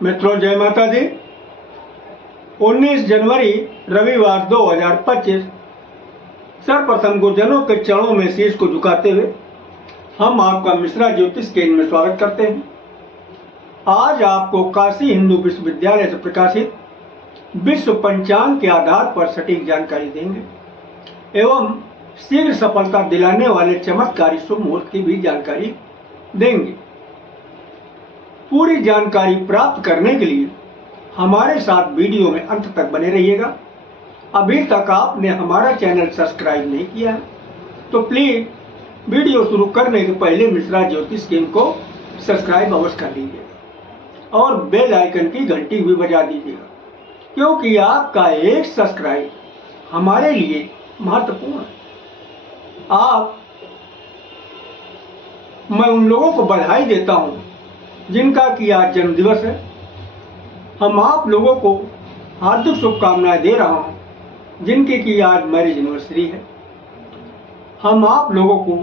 मित्रों, जय माता दी। 19 जनवरी रविवार 2025 सर्वप्रथम गुरुजनों के चरणों में शीश को झुकाते हुए हम आपका मिश्रा ज्योतिष केंद्र में स्वागत करते हैं। आज आपको काशी हिंदू विश्वविद्यालय से प्रकाशित विश्व पंचांग के आधार पर सटीक जानकारी देंगे एवं शीघ्र सफलता दिलाने वाले चमत्कारी शुभ मुहूर्त की भी जानकारी देंगे। पूरी जानकारी प्राप्त करने के लिए हमारे साथ वीडियो में अंत तक बने रहिएगा। अभी तक आपने हमारा चैनल सब्सक्राइब नहीं किया है तो प्लीज वीडियो शुरू करने के पहले मिश्रा ज्योतिष केंद्र को सब्सक्राइब अवश्य कर लीजिएगा और बेल आइकन की घंटी भी बजा दीजिएगा, क्योंकि आपका एक सब्सक्राइब हमारे लिए महत्वपूर्ण है। मैं उन लोगों को बधाई देता हूं जिनका कि आज जन्मदिवस है। हम आप लोगों को हार्दिक शुभकामनाएं दे रहा हूं जिनके कि आज मैरिज एनिवर्सरी है। हम आप लोगों को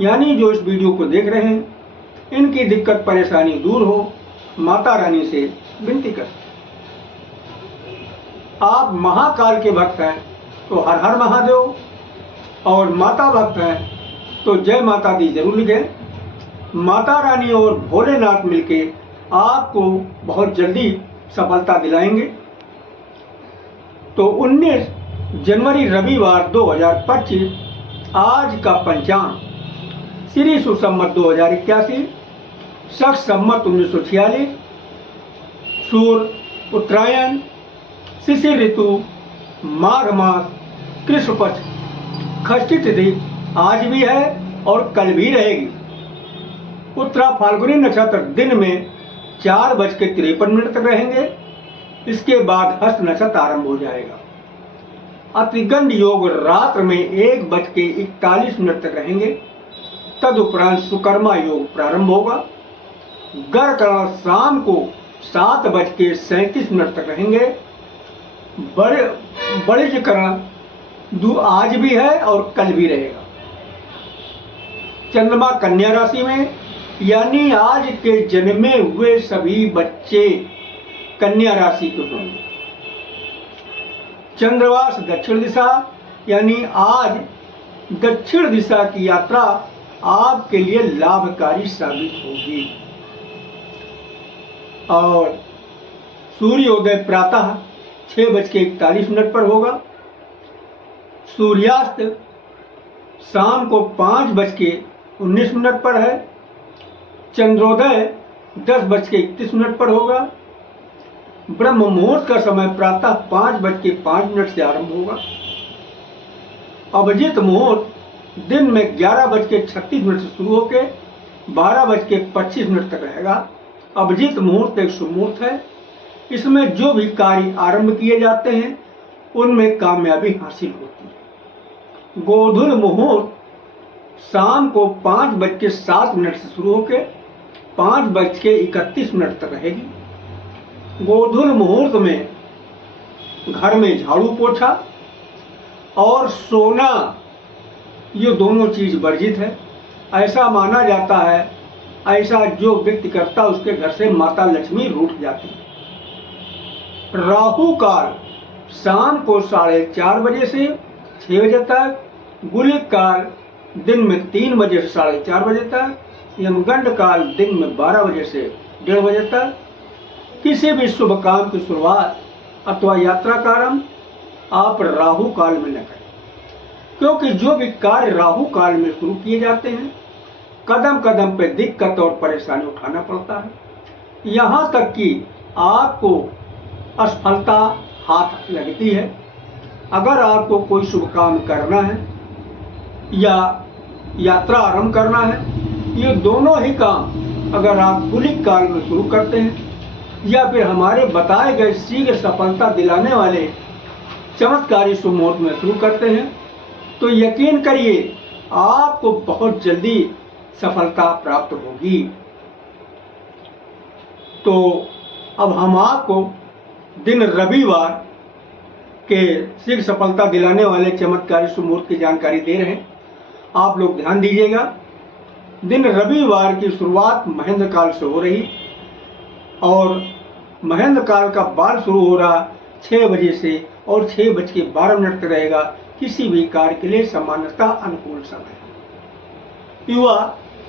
यानी जो इस वीडियो को देख रहे हैं, इनकी दिक्कत परेशानी दूर हो, माता रानी से विनती करते हैं। आप महाकाल के भक्त हैं तो हर हर महादेव, और माता भक्त हैं तो जय माता दी जरूर लिखें। माता रानी और भोलेनाथ मिलके आपको बहुत जल्दी सफलता दिलाएंगे। तो 19 जनवरी रविवार 2025 आज का पंचांग श्री सुसंमत 2081, शक संमत 1946, सूर्य उत्तरायण, शिशिर ऋतु, माघ मास, कृष्ण पक्ष, षष्ठी तिथि आज भी है और कल भी रहेगी। उत्तरा फाल्गुनी नक्षत्र दिन में 4:53 तक रहेंगे। इसके बाद हस्त नक्षत्र आरंभ हो जाएगा। अतिगंड योग रात्र में 1:41 तक रहेंगे। तदुपरांत सुकर्मा योग प्रारंभ होगा। गर्करण शाम को 7:37 तक रहेंगे। बड़िजकरण आज भी है और कल भी रहेगा। चंद्रमा कन्या राशि में, यानी आज के जन्मे हुए सभी बच्चे कन्या राशि के होंगे। चंद्रवास दक्षिण दिशा, यानी आज दक्षिण दिशा की यात्रा आपके लिए लाभकारी साबित होगी। और सूर्योदय प्रातः 6:41 पर होगा। सूर्यास्त शाम को 5:19 पर है। चंद्रोदय 10:31 पर होगा। ब्रह्म मुहूर्त का समय प्रातः 5:05 से आरंभ होगा। अभिजीत मुहूर्त दिन में 11:36 से शुरू होकर 12:25 तक रहेगा। अभिजीत मुहूर्त एक शुभ मुहूर्त है। इसमें जो भी कार्य आरंभ किए जाते हैं उनमें कामयाबी हासिल होती है। गोधूल मुहूर्त शाम को 5:07 से शुरू होकर 5:31 तक रहेगी। गोधूल मुहूर्त में घर में झाड़ू पोछा और सोना, ये दोनों चीज वर्जित है। ऐसा माना जाता है, ऐसा जो व्यक्ति करता है उसके घर से माता लक्ष्मी रूठ जाती है। राहु काल शाम को 4:30 से 6 बजे तक। गुलिक काल दिन में 3 से 4:30 तक। यमगंड काल दिन में 12 से 1:30 बजे तक। किसी भी शुभ काम की शुरुआत अथवा यात्रा का आरंभ आप राहु काल में न करें, क्योंकि जो भी कार्य राहु काल में शुरू किए जाते हैं कदम कदम पे दिक्कत और परेशानी उठाना पड़ता है। यहाँ तक कि आपको असफलता हाथ लगती है। अगर आपको कोई शुभ काम करना है या यात्रा आरंभ करना है, ये दोनों ही काम अगर आप गुलिक काल में शुरू करते हैं या फिर हमारे बताए गए शीघ्र सफलता दिलाने वाले चमत्कारी शुभ मुहूर्त में शुरू करते हैं तो यकीन करिए आपको बहुत जल्दी सफलता प्राप्त होगी। तो अब हम आपको दिन रविवार के शीघ्र सफलता दिलाने वाले चमत्कारी शुभ मुहूर्त की जानकारी दे रहे हैं। आप लोग ध्यान दीजिएगा। दिन रविवार की शुरुआत महेंद्र काल से हो रही और महेंद्र काल का बाल शुरू हो रहा 6 बजे से और 6:12 तक रहेगा। किसी भी कार्य के लिए सामान्यतः अनुकूल समय। युवा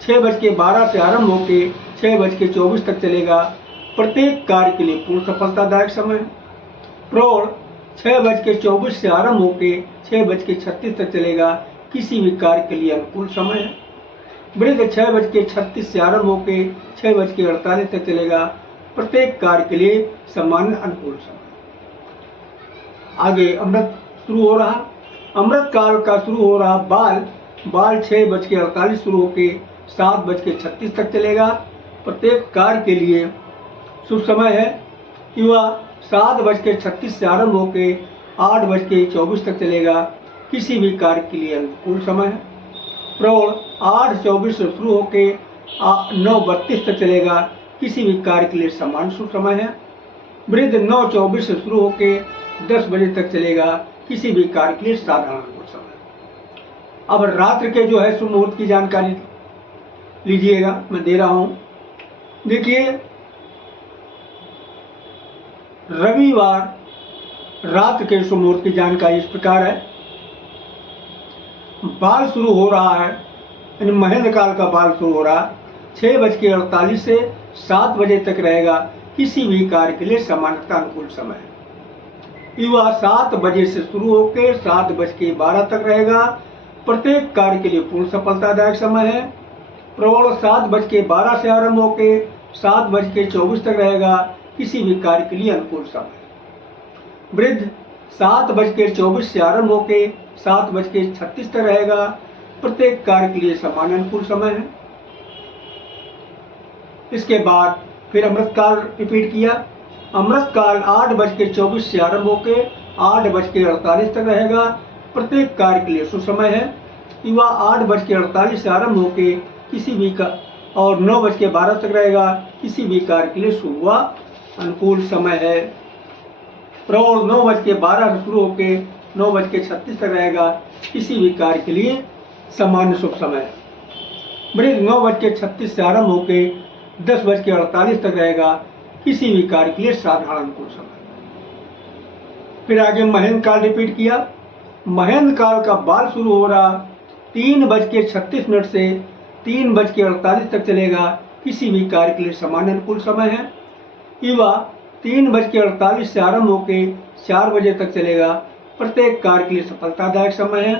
6:12 से आरंभ होकर 6:24 तक चलेगा। प्रत्येक कार्य के लिए पूर्ण सफलतादायक समय। प्रौढ़ 6:24 से आरंभ होकर 6:36 तक चलेगा। किसी भी कार्य के लिए अनुकूल समय है। वृद्ध 6:36 से आरंभ होकर 6:48 तक चलेगा। प्रत्येक कार्य के लिए सामान्य अनुकूल समय। आगे अमृत शुरू हो रहा। अमृत काल का शुरू हो रहा बाल 6:48 शुरू होकर 7:36 तक चलेगा। प्रत्येक कार्य के लिए शुभ समय है। युवा 7:36 से आरंभ होकर 8:24 तक चलेगा। किसी भी कार्य के लिए अनुकूल समय है। प्रौढ़ 8:24 से शुरू होकर 9:32 तक चलेगा। किसी भी कार्य के लिए समान शुभ समय है। वृद्ध 9:24 से शुरू होकर 10 बजे तक चलेगा। किसी भी कार्य के लिए साधारण अनुकूल समय। अब रात्रि के जो है शुभ मुहूर्त की जानकारी लीजिएगा, मैं दे रहा हूं। देखिए, रविवार रात के शुभ मुहूर्त की जानकारी इस प्रकार है। बाल शुरू हो रहा है, यानी महेंद्र काल का बाल शुरू हो रहा 6:48 से 7 बजे तक रहेगा। किसी भी कार्य के लिए सामान्यतः अनुकूल समय है। युवा 7 बजे से शुरू होकर 7:12 तक रहेगा। प्रत्येक कार्य के लिए पूर्ण सफलतादायक समय है। प्रौढ़ 7:12 से आरंभ होकर 7:24 तक रहेगा। किसी भी कार्य के लिए अनुकूल समय। वृद्ध 7:24 से आरंभ होकर 7:36 तक रहेगा। प्रत्येक कार्य के लिए समान अनुकूल समय है। इसके बाद फिर अमृत काल रिपीट किया। अमृत काल 8:24 से आरंभ होकर 8:48 तक रहेगा। प्रत्येक कार्य के लिए शुभ समय है। युवा 8:48 से आरंभ होकर किसी भी का और 9:12 तक रहेगा। किसी भी कार्य के लिए शुभ व अनुकूल समय है। प्रौढ़ 9:12 से शुरू होकर 9:36 तक रहेगा। किसी भी कार्य के लिए सामान्य शुभ समय है। वृद्ध 9:36 से आरंभ होकर 10:48 तक रहेगा। किसी भी कार्य के लिए साधारण अनुकूल समय। फिर आगे महेंद्र काल रिपीट किया। महेंद्र काल का बाल शुरू हो रहा 3:36 से 3:48 तक चलेगा। किसी भी कार्य के लिए समान अनुकूल समय है। युवा 3:48 से आरंभ होकर 4 बजे तक चलेगा। प्रत्येक कार्य के लिए सफलतादायक समय है।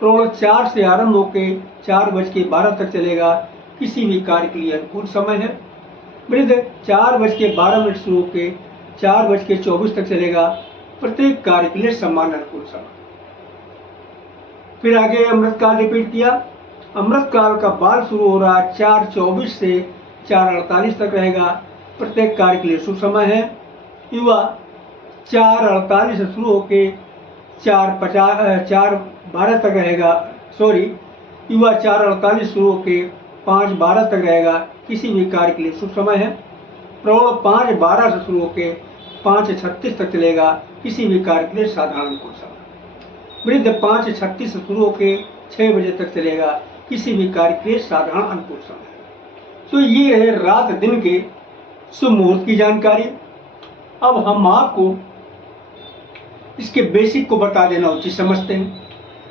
प्रौढ़ 4 से आरंभ होकर 4:12 तक चलेगा। किसी भी कार्य के लिए अनुकूल समय है। वृद्ध 4:12 शुरू होकर 4:24 तक चलेगा। प्रत्येक कार्य के लिए समान अनुकूल समय। फिर आगे अमृत काल रिपीट किया। अमृत काल का बाल शुरू हो रहा 4:24 से 4:48 तक रहेगा। प्रत्येक कार्य के लिए शुभ समय है। युवा 4:48 से शुरू होकर 4:12 तक रहेगा। युवा 4:48 शुरू होकर 5:12 तक रहेगा। किसी भी कार्य के लिए शुभ समय है। प्रौढ़ 5:12 से शुरू होकर 5:36 तक चलेगा। किसी भी कार्य के लिए साधारण अनुकूल समय। वृद्ध 5:36 से शुरू होकर 6 बजे तक चलेगा। किसी भी कार्य के लिए साधारण अनुकूल समय। तो ये है रात दिन के शुभ मुहूर्त की जानकारी। अब हम आपको इसके बेसिक को बता देना उचित समझते हैं।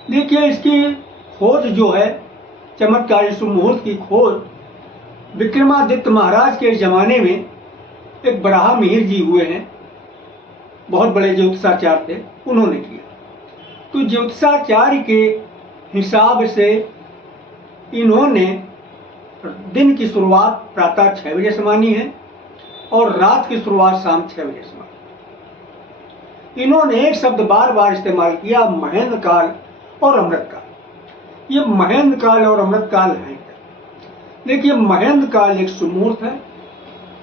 देखिए, इसकी खोज जो है, चमत्कारी शुभ मुहूर्त की खोज विक्रमादित्य महाराज के जमाने में एक बराह मिहिर जी हुए हैं, बहुत बड़े ज्योतिषाचार्य थे, उन्होंने किया। तो ज्योतिषाचार्य के हिसाब से इन्होंने दिन की शुरुआत प्रातः 6 बजे से मानी है और रात की शुरुआत शाम 6 बजे से मानी। इन्होंने एक शब्द बार बार इस्तेमाल किया, महेंद्र काल और अमृत काल। ये महेंद्र काल और अमृत काल है। देखिए, महेंद्र काल एक शुभ मुहूर्त है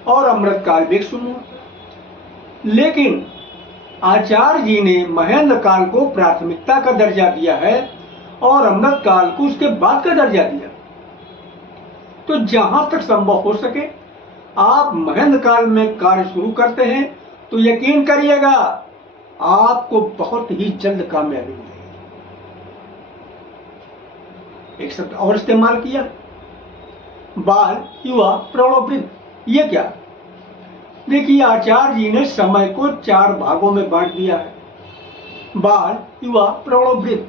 और अमृत काल भी एक शुभ मुहूर्त है, लेकिन आचार्य जी ने महेंद्र काल को प्राथमिकता का दर्जा दिया है और अमृत काल को उसके बाद का दर्जा दिया। तो जहां तक संभव हो सके आप महेंद्र काल में कार्य शुरू करते हैं तो यकीन करिएगा आपको बहुत ही जल्द कामयाबी मिलेगी। एक शब्द और इस्तेमाल किया, बाल, युवा, प्रौढ़, वृद्ध। ये क्या? देखिए, आचार्य जी ने समय को 4 भागों में बांट दिया है: बाल, युवा, प्रौढ़ और वृद्ध।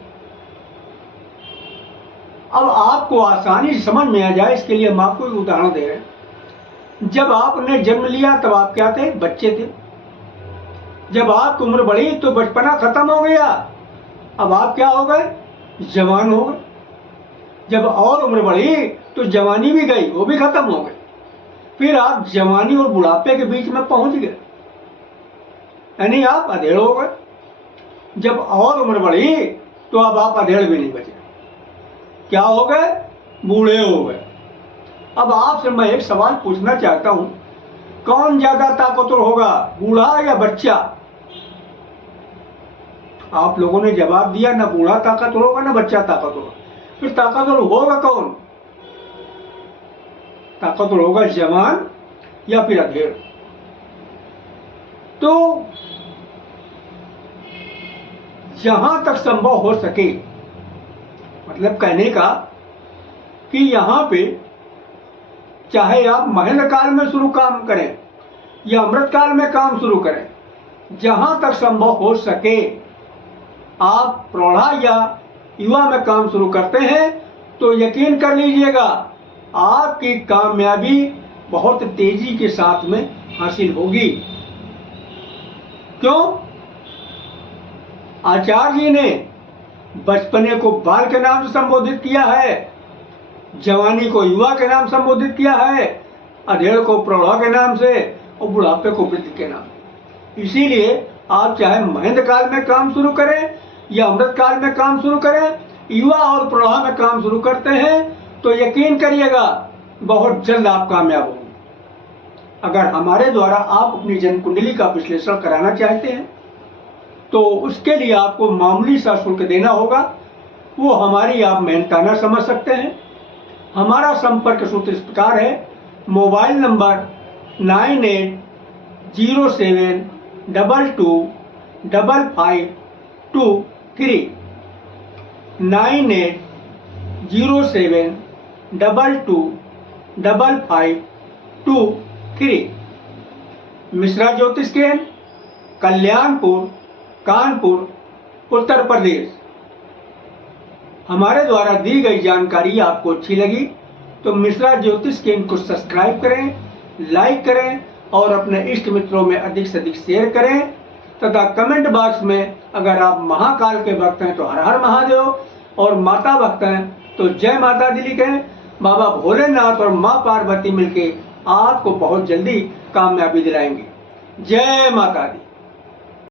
अब आपको आसानी से समझ में आ जाए, इसके लिए हम आपको एक उदाहरण दे रहे हैं। जब आपने जन्म लिया तब आप क्या थे? बच्चे थे। जब आपकी उम्र बढ़ी तो बचपना खत्म हो गया, अब आप क्या हो गए? जवान हो गए। जब और उम्र बढ़ी तो जवानी भी गई, वो भी खत्म हो गई। फिर आप जवानी और बुढ़ापे के बीच में पहुंच गए, यानी आप अधेड़ हो गए। जब और उम्र बढ़ी तो अब आप अधेड़ भी नहीं बचे, क्या हो गए? बूढ़े हो गए। अब आपसे मैं एक सवाल पूछना चाहता हूं, कौन ज्यादा ताकतवर होगा, बूढ़ा या बच्चा? आप लोगों ने जवाब दिया, ना बूढ़ा ताकतवर होगा ना बच्चा ताकतवर होगा। फिर ताकतवर होगा कौन? ताकतवर होगा जवान या फिर अधेड़। तो जहां तक संभव हो सके, मतलब कहने का कि यहां पे चाहे आप महेंद्र काल में शुरू काम करें या अमृत काल में काम शुरू करें, जहां तक संभव हो सके आप प्रौढ़ा या युवा में काम शुरू करते हैं तो यकीन कर लीजिएगा आपकी कामयाबी बहुत तेजी के साथ में हासिल होगी। क्यों? आचार्य जी ने बचपने को बाल के नाम से संबोधित किया है, जवानी को युवा के नाम संबोधित किया है, अधेड़ को प्रौढ़ा के नाम से और बुढ़ापे को वृद्ध के नाम। इसीलिए आप चाहे महेंद्र काल में काम शुरू करें या अमृत काल में काम शुरू करें, युवा और प्रौढ़ा में काम शुरू करते हैं तो यकीन करिएगा बहुत जल्द आप कामयाब होंगे। अगर हमारे द्वारा आप अपनी जन्म कुंडली का विश्लेषण कराना चाहते हैं तो उसके लिए आपको मामूली सा शुल्क देना होगा, वो हमारी आप मेहनताना समझ सकते हैं। हमारा संपर्क सूत्र इस प्रकार है: मोबाइल नंबर 9807225523 9807225523। मिश्रा ज्योतिष केंद्र, कल्याणपुर, कानपुर, उत्तर प्रदेश। हमारे द्वारा दी गई जानकारी आपको अच्छी लगी तो मिश्रा ज्योतिष केंद्र को सब्सक्राइब करें, लाइक करें और अपने इष्ट मित्रों में अधिक से अधिक शेयर करें तथा कमेंट बॉक्स में अगर आप महाकाल के भक्त हैं तो हर हर महादेव और माता भक्त हैं तो जय माता दी लिखें। बाबा भोलेनाथ और माँ पार्वती मिलके आपको बहुत जल्दी कामयाबी दिलाएंगे। जय माता दी।